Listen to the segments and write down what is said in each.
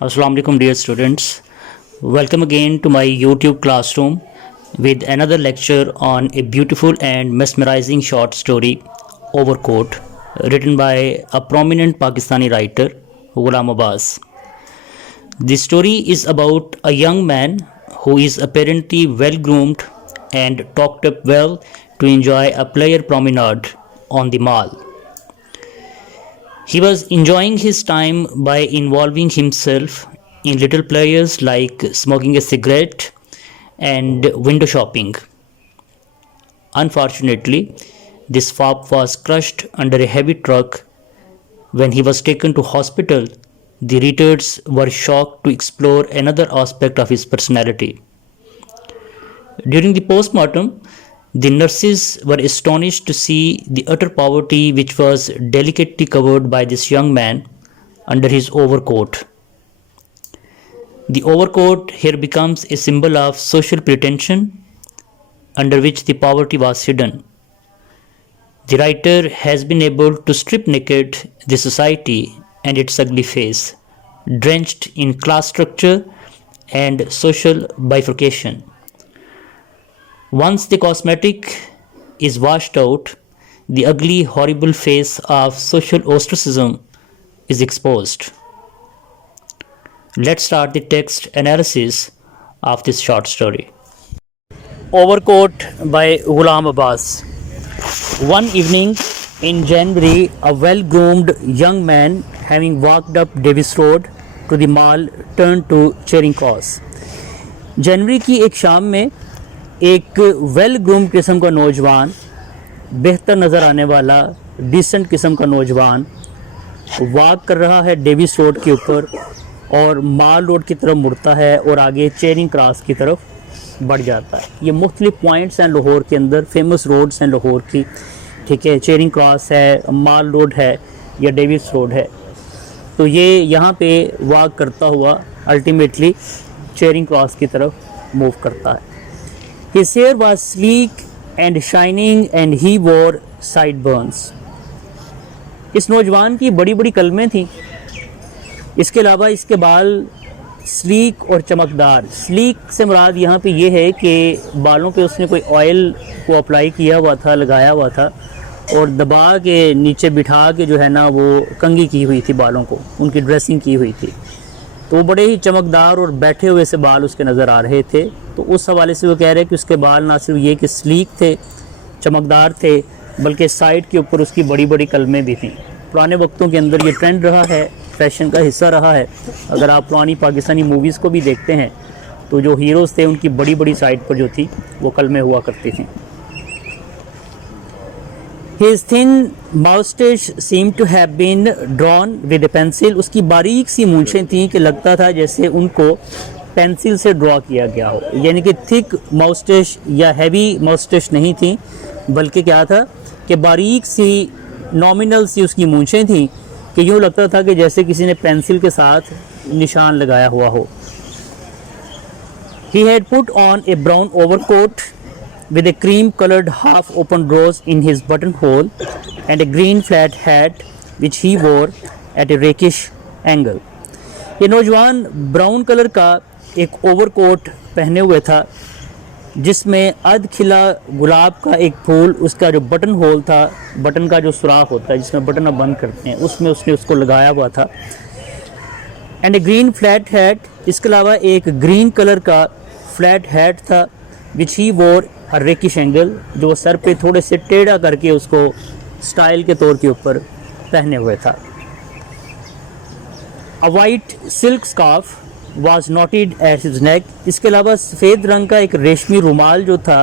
Assalamu alaikum dear students. Welcome again to my YouTube classroom with another lecture on a beautiful and mesmerizing short story Overcoat written by a prominent Pakistani writer Ghulam Abbas. This story is about a young man who is apparently well groomed and talked up well to enjoy a player promenade on the mall. He was enjoying his time by involving himself in little pleasures like smoking a cigarette and window shopping. Unfortunately, this fop was crushed under a heavy truck. When he was taken to hospital, the retards were shocked to explore another aspect of his personality. During the postmortem, the nurses were astonished to see the utter poverty which was delicately covered by this young man under his overcoat. The overcoat here becomes a symbol of social pretension under which the poverty was hidden. The writer has been able to strip naked the society and its ugly face, drenched in class structure and social bifurcation. Once the cosmetic is washed out, the ugly, horrible face of social ostracism is exposed. Let's start the text analysis of this short story. Overcoat by Ghulam Abbas. One evening in January, a well-groomed young man, having walked up Davis Road to the mall, turned to Charing Cross. जनवरी की एक शाम में एक well groom किस्म का नौजवान, बेहतर नज़र आने वाला डिसेंट किस्म का नौजवान वॉक कर रहा है डेविस रोड के ऊपर और माल रोड की तरफ मुड़ता है और आगे चेरिंग क्रॉस की तरफ बढ़ जाता है। ये मुख्तलिफ पॉइंट्स हैं लाहौर के अंदर, फेमस रोड्स हैं लाहौर की, ठीक है। चेरिंग क्रॉस है, माल रोड है या डेविस रोड है। तो ये यहाँ पे वॉक करता हुआ अल्टीमेटली चेरिंग क्रॉस की तरफ मूव करता है। His hair was sleek and shining and he wore sideburns. इस नौजवान की बड़ी बड़ी कलमें थीं। इसके अलावा इसके बाल स्लीक और चमकदार। स्लीक से मुराद यहाँ पे ये है कि बालों पे उसने कोई ऑयल को अप्लाई किया हुआ था, लगाया हुआ था और दबा के नीचे बिठा के जो है ना वो कंघी की हुई थी, बालों को उनकी ड्रेसिंग की हुई थी। तो वो बड़े ही चमकदार और बैठे हुए से बाल उसके नज़र आ रहे थे। तो उस हवाले से वो कह रहे हैं कि उसके बाल ना सिर्फ ये कि स्लीक थे, चमकदार थे, बल्कि साइड के ऊपर उसकी बड़ी बड़ी कलमें भी थीं। पुराने वक्तों के अंदर ये ट्रेंड रहा है, फैशन का हिस्सा रहा है। अगर आप पुरानी पाकिस्तानी मूवीज़ को भी देखते हैं तो जो हीरोज़ थे उनकी बड़ी बड़ी साइड पर जो थी वो कलमें हुआ करती थीं। His thin moustache seemed to have been drawn with a pencil. उसकी बारीक सी मूंछें थीं कि लगता था जैसे उनको पेंसिल से ड्रॉ किया गया हो। यानी कि थिक माउस्टेश या हैवी माउस्टेश नहीं थी, बल्कि क्या था कि बारीक सी नॉमिनल सी उसकी मूंछें थीं कि यूँ लगता था कि जैसे किसी ने पेंसिल के साथ निशान लगाया हुआ हो। He had put on a brown overcoat with a cream colored half open rose in his buttonhole and a green flat hat which he wore at a rakish angle. ये नौजवान ब्राउन कलर का एक overcoat पहने हुए था जिसमें अध खिला गुलाब का एक फूल, उसका जो बटन होल था, बटन का जो सुराख होता है जिसमें बटन बंद करते हैं, उसमें उसने उसको लगाया हुआ था। And A green flat hat, इसके अलावा एक ग्रीन कलर का फ्लैट हैट था विच ही वोर अ रेकिश एंगल, जो सर पे थोड़े से टेढ़ा करके उसको स्टाइल के तौर के ऊपर पहने हुए था। अ white silk scarf was noted at his neck, इसके अलावा सफ़ेद रंग का एक रेशमी रुमाल जो था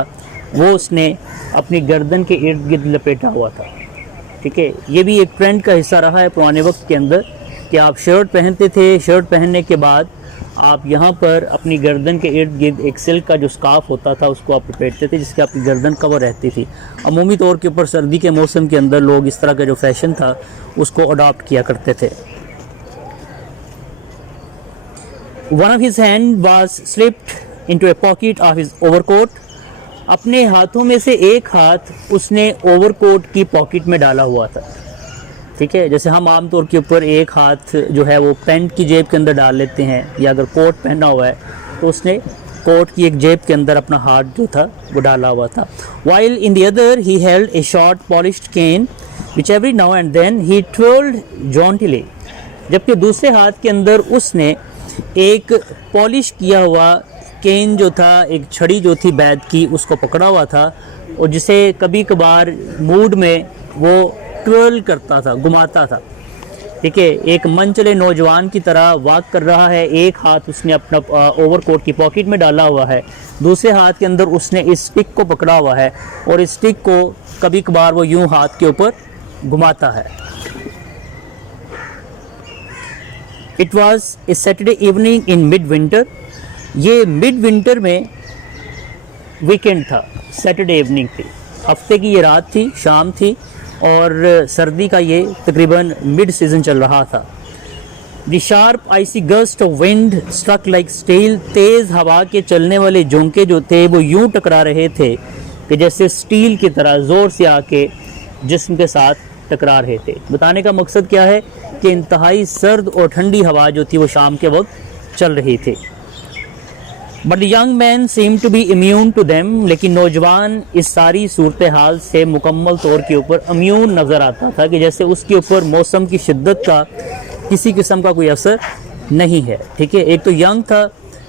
वो उसने अपनी गर्दन के इर्द गिर्द लपेटा हुआ था। ठीक है, ये भी एक ट्रेंड का हिस्सा रहा है पुराने वक्त के अंदर कि आप शर्ट पहनते थे, शर्ट पहनने के बाद आप यहाँ पर अपनी गर्दन के इर्द गिर्द एक सिल्क का जो स्कार्फ होता था उसको आप लपेटते थे जिसकी आपकी गर्दन कवर रहती थी। अमूमी तौर के ऊपर सर्दी के मौसम के अंदर लोग इस तरह का जो फैशन था उसको अडॉप्ट किया करते थे। One of his hand was slipped into a pocket of his overcoat. अपने हाथों में से एक हाथ उसने ओवरकोट की पॉकेट में डाला हुआ था। ठीक है, जैसे हम आमतौर के ऊपर एक हाथ जो है वो पैंट की जेब के अंदर डाल लेते हैं, या अगर कोट पहना हुआ है तो उसने कोट की एक जेब के अंदर अपना हाथ जो था वो डाला हुआ था। While in the other he held a short polished cane which every now and then he twirled jauntily, जबकि दूसरे हाथ के अंदर उसने एक पॉलिश किया हुआ केन जो था, एक छड़ी जो थी बैद की, उसको पकड़ा हुआ था और जिसे कभी कभार मूड में वो ट्विर्ल करता था, घुमाता था। ठीक है, एक मन चले नौजवान की तरह वॉक कर रहा है, एक हाथ उसने अपना ओवरकोट की पॉकेट में डाला हुआ है, दूसरे हाथ के अंदर उसने इस स्टिक को पकड़ा हुआ है और इस स्टिक को कभी कभार वो यूं हाथ के ऊपर घुमाता है। It was a Saturday evening in mid winter, ये मिड विंटर में वीकेंड था, सैटरडे इवनिंग थी, हफ्ते की ये रात थी, शाम थी और सर्दी का ये तकरीबन मिड सीजन चल रहा था। The sharp icy gust of wind struck like steel, तेज़ हवा के चलने वाले झोंके जो थे वो यूं टकरा रहे थे कि जैसे स्टील की तरह ज़ोर से आके जिस्म के साथ टकरा रहे थे। बताने का मकसद क्या है कि इंतहाई सर्द और ठंडी हवा जो थी वो शाम के वक्त चल रही थी। But the young man seem to be immune to them, लेकिन नौजवान इस सारी सूरत हाल से मुकम्मल तौर के ऊपर इम्यून नज़र आता था कि जैसे उसके ऊपर मौसम की शिद्दत का किसी किस्म का कोई असर नहीं है। ठीक है, एक तो यंग था,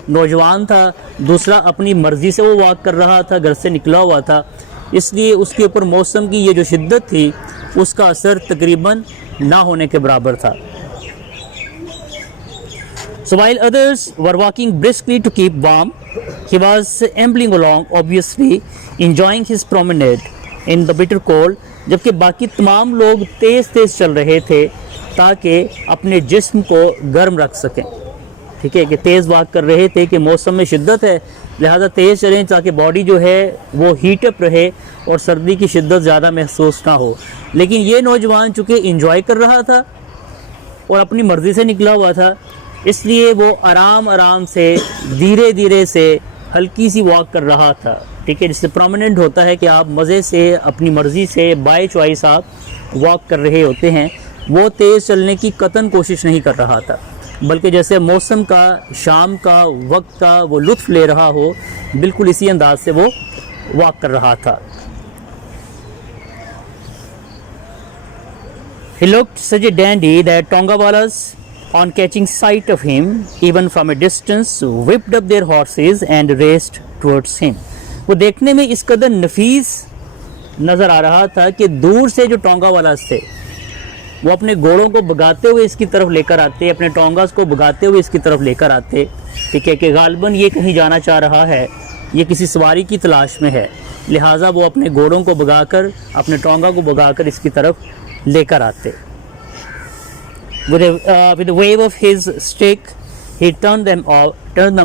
नौजवान था, दूसरा अपनी मर्ज़ी से वो वॉक कर रहा था, घर से निकला हुआ था, इसलिए उसके ऊपर मौसम की ये जो शिद्दत थी उसका असर तकरीबन ना होने के बराबर था। So while others were walking briskly to keep warm, he was ambling along, obviously enjoying his promenade in the bitter cold, जबकि बाकी तमाम लोग तेज़ तेज़ चल रहे थे ताकि अपने जिस्म को गर्म रख सकें। ठीक है, कि तेज़ वॉक कर रहे थे कि मौसम में शिद्दत है, लिहाजा तेज़ चलें ताकि बॉडी जो है वो हीटअप रहे और सर्दी की शिद्दत ज़्यादा महसूस ना हो। लेकिन ये नौजवान चूँकि इंजॉय कर रहा था और अपनी मर्ज़ी से निकला हुआ था, इसलिए वो आराम आराम से धीरे धीरे से हल्की सी वॉक कर रहा था। ठीक है, जिससे प्रोमिनेंट होता है कि आप मज़े से अपनी मर्ज़ी से बाय चॉइस आप वॉक कर रहे होते हैं। वो तेज़ चलने की कतन कोशिश नहीं कर रहा था, बल्कि जैसे मौसम का, शाम का वक्त का वो लुत्फ़ ले रहा हो, बिल्कुल इसी अंदाज से वो वॉक कर रहा था। He looked such a dandy that Tongawalas, on catching sight of him, even from a distance, whipped up their horses and raced towards him. वो देखने में इस कदर नफीस नज़र आ रहा था कि दूर से जो टोंगा वालास थे वो अपने घोड़ों को भगाते हुए इसकी तरफ लेकर आते, अपने टोंगास को भगाते हुए इसकी तरफ लेकर आते। ठीक है, कि गालबन ये कहीं जाना चाह रहा है, ये किसी सवारी की तलाश में है, लिहाजा वो अपने घोड़ों को भगाकर, अपने टोंगा को भगाकर इसकी तरफ लेकर आते। With a wave of his stick, he turned them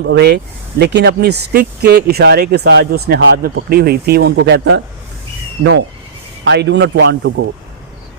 away. लेकिन अपनी स्टिक के इशारे के साथ जो उसने हाथ में पकड़ी हुई थी वो उनको कहता, No, I do not want to go.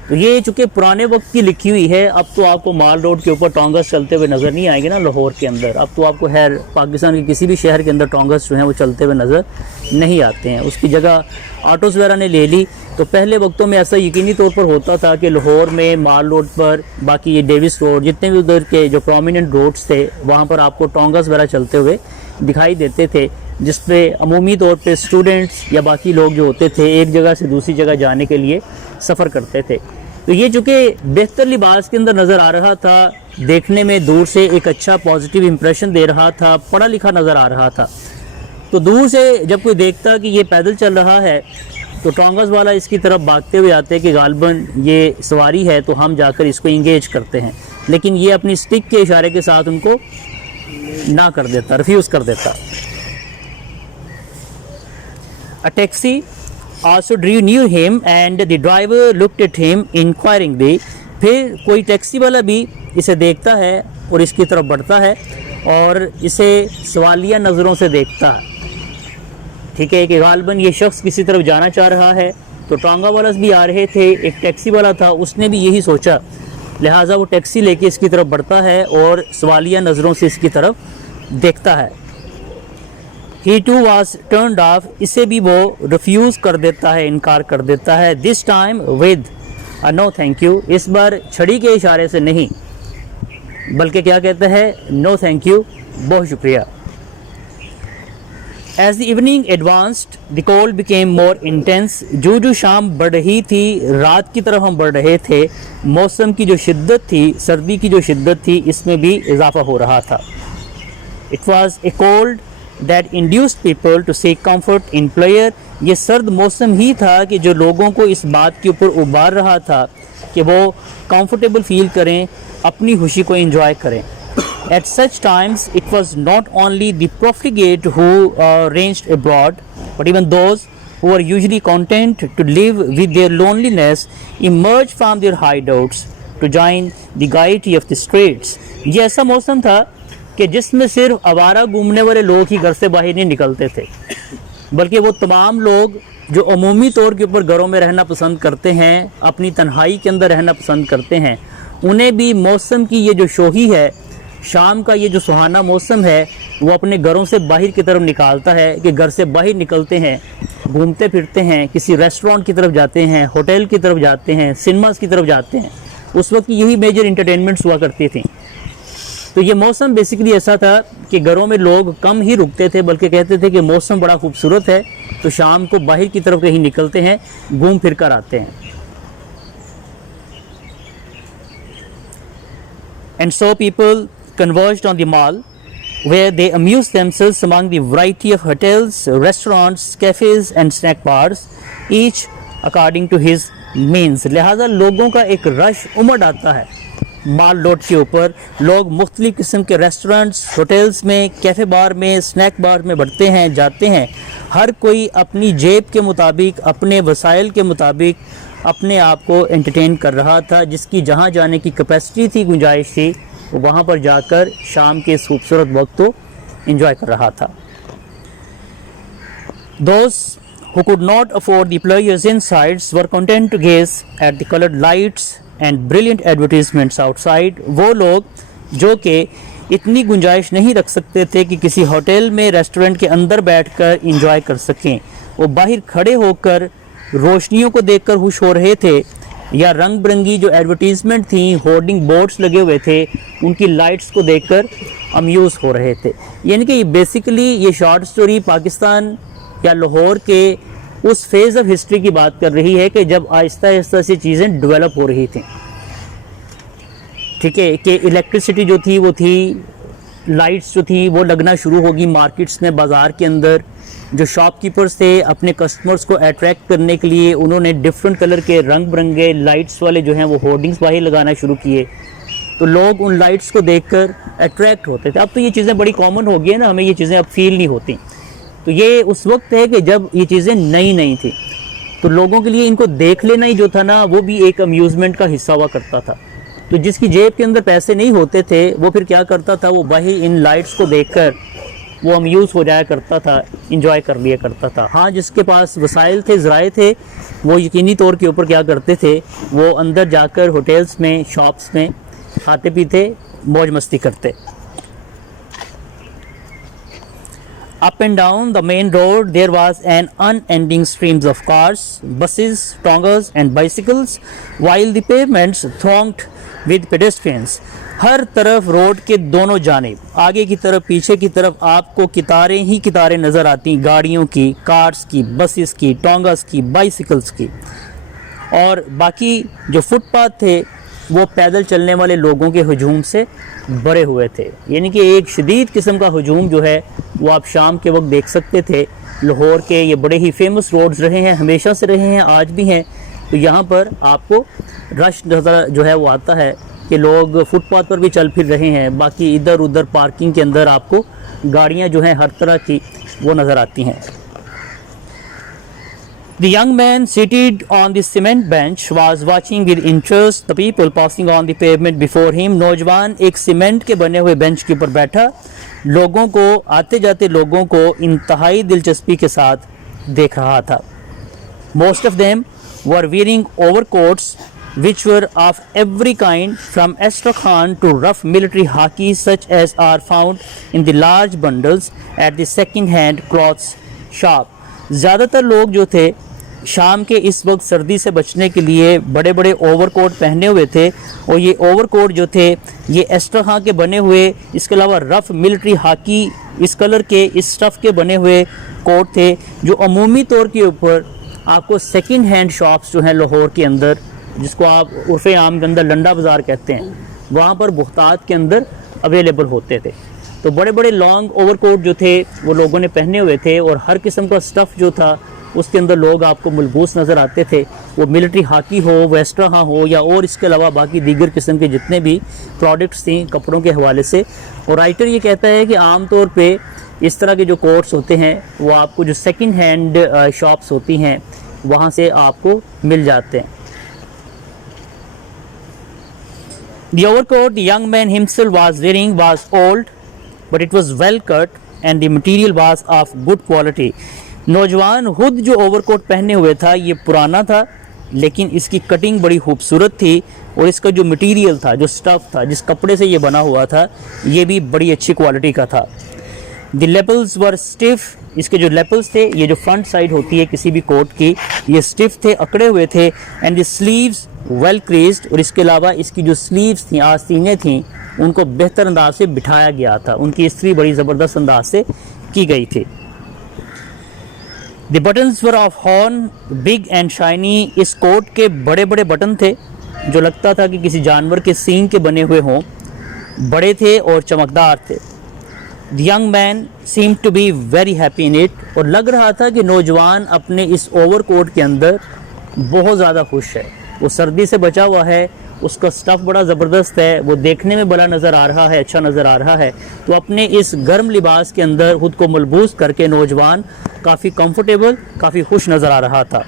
तो ये चूँकि पुराने वक्त की लिखी हुई है, अब तो आपको माल रोड के ऊपर टोंगस चलते हुए नज़र नहीं आएंगे ना लाहौर के अंदर। अब तो आपको खैर पाकिस्तान के किसी भी शहर के अंदर टोंगस जो हैं वो चलते हुए नज़र नहीं आते हैं, उसकी जगह ऑटोज़ वगैरह ने ले ली। तो पहले वक्तों में ऐसा यकीनी तौर पर होता था कि लाहौर में माल रोड पर, बाकी ये डेविस रोड, जितने भी उधर के जो प्रोमिनेंट रोड्स थे वहाँ पर आपको टोंगस वगैरह चलते हुए दिखाई देते थे, जिस पे अमूमी तौर पे स्टूडेंट्स या बाकी लोग जो होते थे एक जगह से दूसरी जगह जाने के लिए सफ़र करते थे। तो ये चूँकि बेहतर लिबास के अंदर नज़र आ रहा था, देखने में दूर से एक अच्छा पॉजिटिव इम्प्रेशन दे रहा था, पढ़ा लिखा नज़र आ रहा था, तो दूर से जब कोई देखता कि ये पैदल चल रहा है तो टोंगस वाला इसकी तरफ भागते हुए आते कि गालबन ये सवारी है तो हम जाकर इसको इंगेज करते हैं, लेकिन ये अपनी स्टिक के इशारे के साथ उनको ना कर देता, रिफ्यूज़ कर देता। A taxi also drew near him and the driver looked at him inquiringly. फिर कोई टैक्सी वाला भी इसे देखता है और इसकी तरफ बढ़ता है और इसे सवालिया नज़रों से देखता है। ठीक है, कि गालबन ये शख्स किसी तरफ जाना चाह रहा है। तो टोंगा वालस भी आ रहे थे, एक टैक्सी वाला था, उसने भी यही सोचा, लिहाजा वो टैक्सी लेके इसकी तरफ बढ़ता है और सवालिया नज़रों से इसकी तरफ देखता है। He too was turned off, इसे भी वो रिफ्यूज़ कर देता है, इनकार कर देता है। This time with no thank you. इस बार छड़ी के इशारे से नहीं, बल्कि क्या कहता है, नो थैंक यू, बहुत शुक्रिया। As the evening advanced, the cold became more intense. जो शाम बढ़ रही थी, रात की तरफ हम बढ़ रहे थे, मौसम की जो शिद्दत थी, सर्दी की जो शिद्दत थी, इसमें भी इजाफा हो रहा था। It was a cold that induced people to seek comfort in prayer. ये सर्द मौसम ही था कि जो लोगों को इस बात के ऊपर उबार रहा था कि वो कंफर्टेबल फील करें, अपनी खुशी को एंजॉय करें। At such times, it was not only the profligate who ranged abroad, but even those who were usually content to live with their loneliness emerged from their hideouts to join the gaiety of the streets. ये ऐसा मौसम था कि जिसमें सिर्फ आवारा घूमने वाले लोग ही घर से बाहर नहीं निकलते थे, बल्कि वो तमाम लोग जो अमूमी तौर के ऊपर घरों में रहना पसंद करते हैं, अपनी तन्हाई के अंदर रहना पसंद करते हैं, उन्हें भी मौसम की ये जो शोही है, शाम का ये जो सुहाना मौसम है, वो अपने घरों से बाहर की तरफ निकालता है कि घर से बाहर निकलते हैं, घूमते फिरते हैं, किसी रेस्टोरेंट की तरफ जाते हैं, होटल की तरफ जाते हैं, सिनेमास की तरफ जाते हैं। उस वक्त यही मेजर इंटरटेनमेंट्स हुआ करती थी। तो ये मौसम बेसिकली ऐसा था कि घरों में लोग कम ही रुकते थे, बल्कि कहते थे कि मौसम बड़ा खूबसूरत है, तो शाम को बाहर की तरफ कहीं निकलते हैं, घूम फिर कर आते हैं। And so people converged on the mall, where they amused themselves among the variety of hotels, restaurants, cafes and snack bars, each according to his means. लिहाजा लोगों का एक रश उमड़ आता है माल रोड के ऊपर। लोग मुख्तलिफ किस्म के रेस्टोरेंट्स, होटल्स में, कैफ़े बार में, स्नैक बार में बढ़ते हैं, जाते हैं। हर कोई अपनी जेब के मुताबिक, अपने वसाइल के मुताबिक अपने आप को एंटरटेन कर रहा था। जिसकी जहाँ जाने की कैपेसिटी थी, गुंजाइश थी, वहाँ पर जाकर शाम के इस खूबसूरत वक्त को एंजॉय कर रहा था। Those who could not afford the pleasures insides were content to gaze at the colored lights and brilliant advertisements outside. वो लोग जो कि इतनी गुंजाइश नहीं रख सकते थे कि किसी होटल में, रेस्टोरेंट के अंदर बैठकर एंजॉय कर सकें, वो बाहर खड़े होकर रोशनियों को देखकर खुश हो रहे थे, या रंग बिरंगी जो एडवर्टीज़मेंट थी, होर्डिंग बोर्ड्स लगे हुए थे, उनकी लाइट्स को देखकर अम्यूज़ हो रहे थे। यानी कि बेसिकली ये शॉर्ट स्टोरी पाकिस्तान या लाहौर के उस फेज़ ऑफ हिस्ट्री की बात कर रही है कि जब आहिस्ता आहिस्ता से चीज़ें डेवलप हो रही थी। ठीक है, कि इलेक्ट्रिसिटी जो थी वो थी, लाइट्स जो थी वो लगना शुरू होगी मार्केट्स में, बाज़ार के अंदर। जो शॉपकीपर्स थे, अपने कस्टमर्स को अट्रैक्ट करने के लिए उन्होंने डिफरेंट कलर के रंग बिरंगे लाइट्स वाले जो हैं वो होर्डिंग्स बाहर लगाना शुरू किए, तो लोग उन लाइट्स को देखकर अट्रैक्ट होते थे। अब तो ये चीज़ें बड़ी कॉमन हो गई है ना, हमें ये चीज़ें अब फील नहीं होती। तो ये उस वक्त है कि जब ये चीज़ें नई नई थी, तो लोगों के लिए इनको देख लेना ही जो था ना, वो भी एक अम्यूज़मेंट का हिस्सा हुआ करता था। तो जिसकी जेब के अंदर पैसे नहीं होते थे, वो फिर क्या करता था, वो बाहर इन लाइट्स को देखकर वो अम्यूज़ हो जाया करता था, इंजॉय कर लिया करता था। हाँ, जिसके पास वसाइल थे, ज़राए थे, वो यकीनी तौर के ऊपर क्या करते थे, वो अंदर जाकर होटल्स में, शॉप्स में खाते पीते, मौज मस्ती करते। Up and down the main road there was an unending streams of cars, buses, tongas and bicycles, while the pavements thronged with pedestrians. हर तरफ रोड के दोनों जानिब, आगे की तरफ, पीछे की तरफ आपको कितारें ही कितारें नज़र आती, गाड़ियों की, कार्स की, बसेस की, टोंगास की, बाइसिकल्स की। और बाकी जो फुटपाथ थे वो पैदल चलने वाले लोगों के हजूम से भरे हुए थे। यानी कि एक शदीद किस्म का हजूम जो है वो आप शाम के वक्त देख सकते थे। लाहौर के ये बड़े ही फेमस रोड्स रहे हैं, हमेशा से रहे हैं, आज भी हैं। तो यहाँ पर आपको रश नज़र जो है वो आता है कि लोग फुटपाथ पर भी चल फिर रहे हैं। बाकी इधर उधर पार्किंग के अंदर आपको गाड़ियाँ जो हैं हर तरह की वो नज़र आती हैं। The young man seated on the cement bench was watching with interest the people passing on the pavement before him. नौजवान एक सीमेंट के बने हुए बेंच के ऊपर बैठा, लोगों को, आते जाते लोगों को इंतहाई दिलचस्पी के साथ देख रहा था। Most of them were wearing overcoats which were of every kind, from Astrakhan to rough military khaki such as are found in the large bundles at the second hand clothes shop. ज़्यादातर लोग जो थे शाम के इस वक्त सर्दी से बचने के लिए बड़े बड़े ओवरकोट पहने हुए थे, और ये ओवरकोट जो थे ये एस्ट्रहा के बने हुए, इसके अलावा रफ़ मिलिट्री हाकी इस कलर के, इस स्टफ़ के बने हुए कोट थे, जो अमूमी तौर के ऊपर आपको सेकंड हैंड शॉप्स जो हैं लाहौर के अंदर, जिसको आप उर्फ़ आम के अंदर लंडा बाज़ार कहते हैं, वहाँ पर बुख्तात के अंदर अवेलेबल होते थे। तो बड़े बड़े लॉन्ग ओवरकोट जो थे वो लोगों ने पहने हुए थे, और हर किस्म का स्टफ़ जो था उसके अंदर लोग आपको मलबूस नज़र आते थे। वो मिलिट्री हाकी हो, वेस्ट्रहा हो, या और इसके अलावा बाकी दीगर किस्म के जितने भी प्रोडक्ट्स थी कपड़ों के हवाले से। और राइटर ये कहता है कि आम तौर पे इस तरह के जो कोट्स होते हैं वो आपको जो सेकंड हैंड शॉप्स होती हैं वहाँ से आपको मिल जाते हैं। The overcoat the young man himself was wearing was old, but it was well cut and the material was of good quality. नौजवान खुद जो ओवरकोट पहने हुए था ये पुराना था, लेकिन इसकी कटिंग बड़ी खूबसूरत थी, और इसका जो मटेरियल था, जो स्टफ़ था, जिस कपड़े से ये बना हुआ था, ये भी बड़ी अच्छी क्वालिटी का था। द लेपल्स वर स्टिफ, इसके जो लेपल्स थे, ये जो फ्रंट साइड होती है किसी भी कोट की, ये स्टिफ थे, अकड़े हुए थे। And the sleeves well creased, और इसके अलावा इसकी जो स्लीव्स थी, आस्तीनें थीं, उनको बेहतर अंदाज से बिठाया गया था, उनकी इस्त्री बड़ी ज़बरदस्त अंदाज से की गई थी। The buttons were of horn big and shiny, इस कोट के बड़े बड़े बटन थे जो लगता था कि किसी जानवर के सींग के बने हुए हों, बड़े थे और चमकदार थे। The young man seem to be very happy in it, और लग रहा था कि नौजवान अपने इस ओवरकोट के अंदर बहुत ज़्यादा खुश है। वो सर्दी से बचा हुआ है, उसका स्टफ़ बड़ा ज़बरदस्त है, वो देखने में बड़ा नज़र आ रहा है, अच्छा नज़र आ रहा है। तो अपने इस गर्म लिबास के अंदर खुद को मलबूस करके नौजवान काफ़ी कंफर्टेबल, काफ़ी खुश नज़र आ रहा था।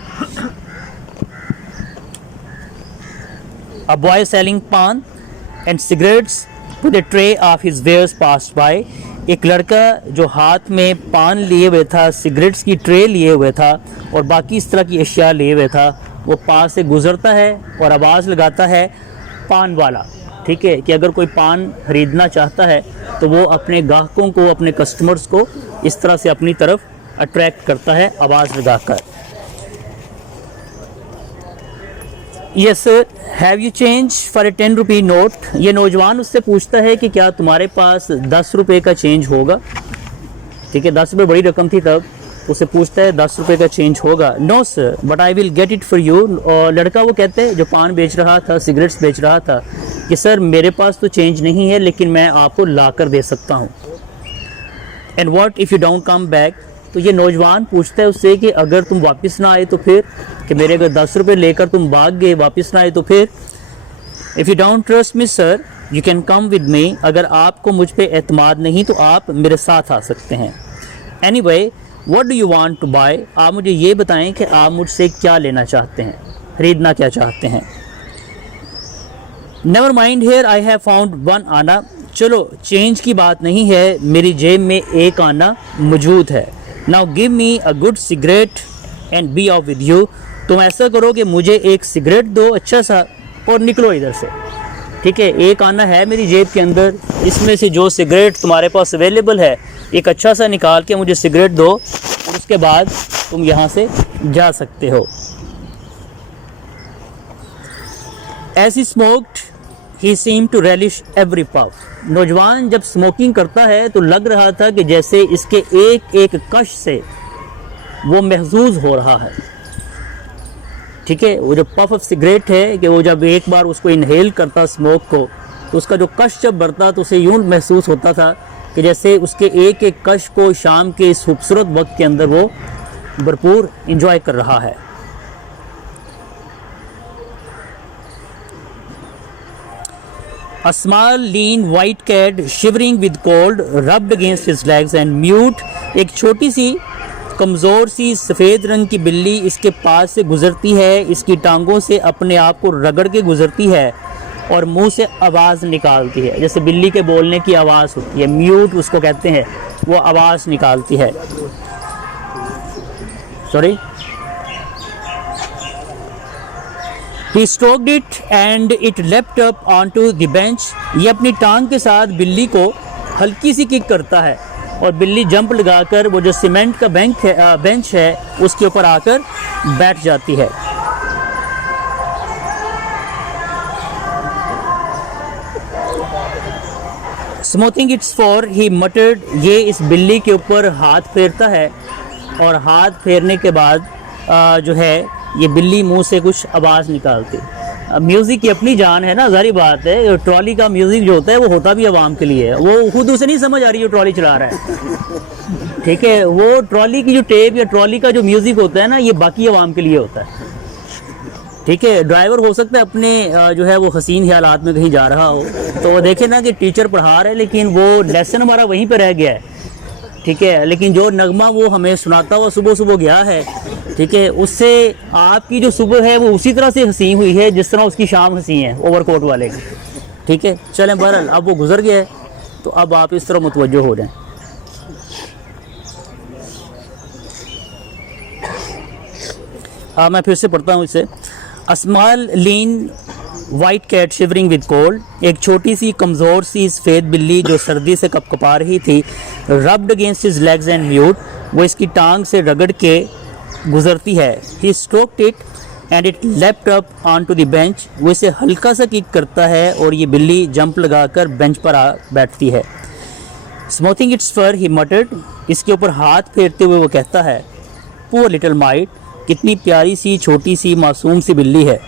A boy selling pan and cigarettes with a tray of his wares passed by, एक लड़का जो हाथ में पान लिए हुए था, सिगरेट्स की ट्रे लिए हुए था और बाकी इस तरह की अशिया लिए हुए था, वो पास से गुज़रता है और आवाज़ लगाता है पान वाला, ठीक है, कि अगर कोई पान ख़रीदना चाहता है तो वो अपने ग्राहकों को, अपने कस्टमर्स को इस तरह से अपनी तरफ अट्रैक्ट करता है आवाज़ लगाकर। Yes sir, have you change for a 10 rupee note, ये नौजवान उससे पूछता है कि क्या तुम्हारे पास 10 रुपये का चेंज होगा, ठीक है, 10 रुपये बड़ी रकम थी तब, उससे पूछता है 10 रुपये का चेंज होगा। No sir but I will get it for you, और लड़का वो कहते हैं जो पान बेच रहा था, सिगरेट्स बेच रहा था, कि सर मेरे पास तो चेंज नहीं है लेकिन मैं आपको ला कर दे सकता हूँ। And what if you don't come back, तो ये नौजवान पूछता है उससे कि अगर तुम वापस ना आए तो फिर, कि मेरे अगर 10 रुपये लेकर तुम भाग गए, वापस ना आए तो फिर। If you don't trust me sir you can come with me, अगर आपको मुझ पे एतमाद नहीं तो आप मेरे साथ आ सकते हैं। Anyway what do you want to buy, आप मुझे ये बताएं कि आप मुझसे क्या लेना चाहते हैं, खरीदना क्या चाहते हैं। Never mind here I have found one आना, चलो चेंज की बात नहीं है, मेरी जेब में एक आना मौजूद है। Now give me a good cigarette and be off with you, तुम ऐसा करो कि मुझे एक सिगरेट दो अच्छा सा और निकलो इधर से, ठीक है, एक आना है मेरी जेब के अंदर, इसमें से जो सिगरेट तुम्हारे पास अवेलेबल है एक अच्छा सा निकाल के मुझे सिगरेट दो, और उसके बाद तुम यहाँ से जा सकते हो। As he smoked, he seemed to relish every puff. नौजवान जब स्मोकिंग करता है तो लग रहा था कि जैसे इसके एक एक कश से वो महसूस हो रहा है, ठीक है, वो जो पफ ऑफ सिगरेट है कि वो जब एक बार उसको इनहेल करता स्मोक को, तो उसका जो कश जब बढ़ता तो उसे यूं महसूस होता था कि जैसे उसके एक एक कश को शाम के इस खूबसूरत वक्त के अंदर वो भरपूर इंजॉय कर रहा है। A small, lean, white cat shivering with cold rubbed against his legs and mute, एक छोटी सी कमज़ोर सी सफ़ेद रंग की बिल्ली इसके पास से गुज़रती है, इसकी टांगों से अपने आप को रगड़ के गुज़रती है और मुंह से आवाज़ निकालती है, जैसे बिल्ली के बोलने की आवाज़ होती है, म्यूट उसको कहते हैं, वो आवाज़ निकालती है। Sorry, He stroked it and it leapt up onto the bench. ये अपनी टांग के साथ बिल्ली को हल्की सी किक करता है और बिल्ली जंप लगाकर वो जो सीमेंट का बेंच है उसके ऊपर आकर बैठ जाती है। स्मूथिंग इट्स फॉर ही मटर्ड, ये इस बिल्ली के ऊपर हाथ फेरता है और हाथ फेरने के बाद जो है ये बिल्ली मुंह से कुछ आवाज़ निकालती। म्यूज़िक की अपनी जान है ना, ज़ाहिर बात है। ट्रॉली का म्यूज़िक जो होता है वो होता भी आवाम के लिए है, वो खुद उसे नहीं समझ आ रही जो ट्रॉली चला रहा है, ठीक है। वो ट्रॉली की जो टेप या ट्रॉली का जो म्यूज़िक होता है ना, ये बाकी आवाम के लिए होता है, ठीक है। ड्राइवर हो सकता है अपने जो है वो हसीन ख्यालात में कहीं जा रहा हो, तो वो देखे ना कि टीचर पढ़ा रहे हैं लेकिन वो लेसन हमारा वहीं पर रह गया है, ठीक है। लेकिन जो नगमा वो हमें सुनाता हुआ सुबह सुबह गया है, ठीक है, उससे आपकी जो सुबह है वो उसी तरह से हंसी हुई है जिस तरह उसकी शाम हंसी है ओवरकोट वाले की, ठीक है। चलें, बहरहाल अब वो गुजर गया है तो अब आप इस तरह मुतवज्जो हो जाएं। मैं फिर से पढ़ता हूँ इसे। A small lean white cat shivering with cold, एक छोटी सी कमज़ोर सी सफ़ेद बिल्ली जो सर्दी से कपकपा रही थी, rubbed against his legs and mewed, वो इसकी टांग से रगड़ के गुजरती है। He stroked it and it left up onto the bench, वो इसे हल्का सा किक करता है और ये बिल्ली जंप लगाकर बेंच पर आ बैठती है। स्मूथिंग इट्स फर ही मटर्ड, इसके ऊपर हाथ फेरते हुए वो कहता है, पुअर लिटिल माइट, कितनी प्यारी सी छोटी सी मासूम सी बिल्ली है।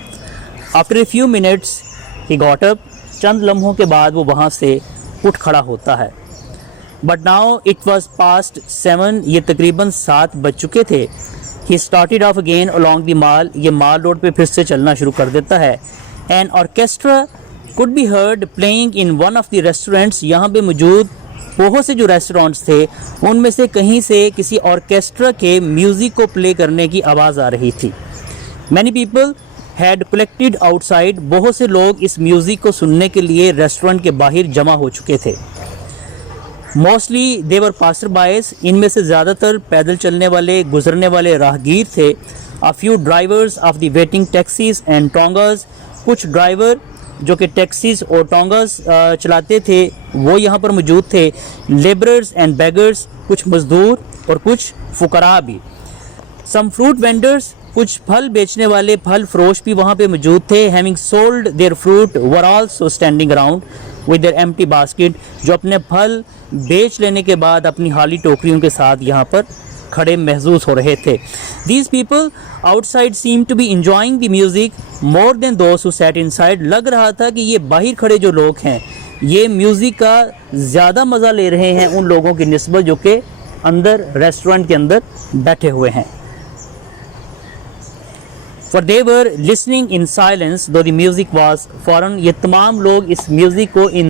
After a few minutes he got up, चंद लम्हों के बाद वो वहाँ से उठ खड़ा होता है। But now it was past 7, ये तकरीबन 7 बज चुके थे। He started off again along the mall, ये माल रोड पे फिर से चलना शुरू कर देता है। An orchestra could be heard playing in one of the restaurants, यहाँ पे मौजूद बहुत से जो रेस्टोरेंट्स थे उनमें से कहीं से किसी ऑर्केस्ट्रा के म्यूज़िक को प्ले करने की आवाज़ आ रही थी। Many people had collected outside, बहुत से लोग इस म्यूज़िक को सुनने के लिए रेस्टोरेंट के बाहर जमा हो चुके थे। मोस्टली दे वर पासर बायस, इनमें से ज़्यादातर पैदल चलने वाले गुजरने वाले राहगीर थे। A few drivers of the waiting taxis and tongas, कुछ ड्राइवर जो कि टैक्सीज और टोंगास चलाते थे वो यहाँ पर मौजूद थे। लेबरर्स एंड बेगर्स, कुछ मजदूर और कुछ फुकरा भी। सम फ्रूट वेंडर्स, कुछ फल बेचने वाले फल फरोश भी वहाँ पे मौजूद थे। Having sold there fruit were also standing around with their empty basket, जो अपने फल बेच लेने के बाद अपनी खाली टोकरियों के साथ यहाँ पर खड़े महसूस हो रहे थे। These people outside seem to be enjoying the music more than those who sat inside, लग रहा था कि ये बाहर खड़े जो लोग हैं ये म्यूजिक का ज़्यादा मज़ा ले रहे हैं उन लोगों की निस्बत जो कि अंदर रेस्टोरेंट के अंदर बैठे हुए हैं। For they were listening in silence though the music was foreign, ये तमाम लोग इस म्यूज़िक को इन